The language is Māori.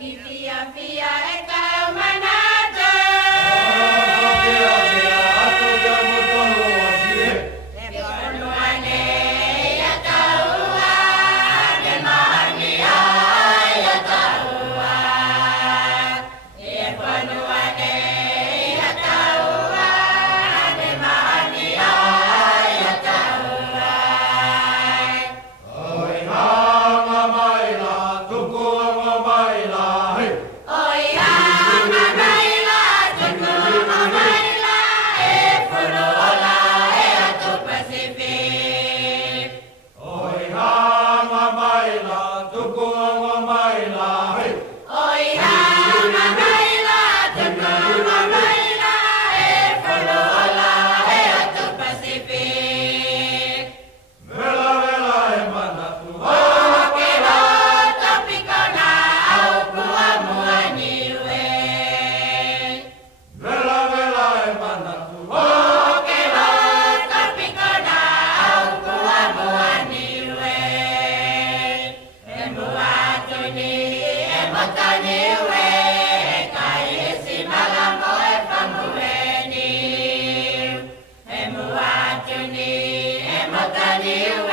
Via e kau manado. Te ponuane ya taua, de mania ya taua. Te ponuane ya taua, de mania ya taua. Oi hanga maila, tuku anga maila, hei. Oi hanga maila, tuku hanga maila, e furuola e atu Pacific. Oi hanga maila, tuku anga maila, hei. Oi hanga maila, tuku hanga maila, e furuola e atu Pacific. Vela vela e manatu, Oke ho topikona au kua muaniwe. vela vela e manatu, Oke ho topikona au kua muaniwe. E muatuni e motaniwe, kai esi malamo e pamueni. E muatuni e motaniwe.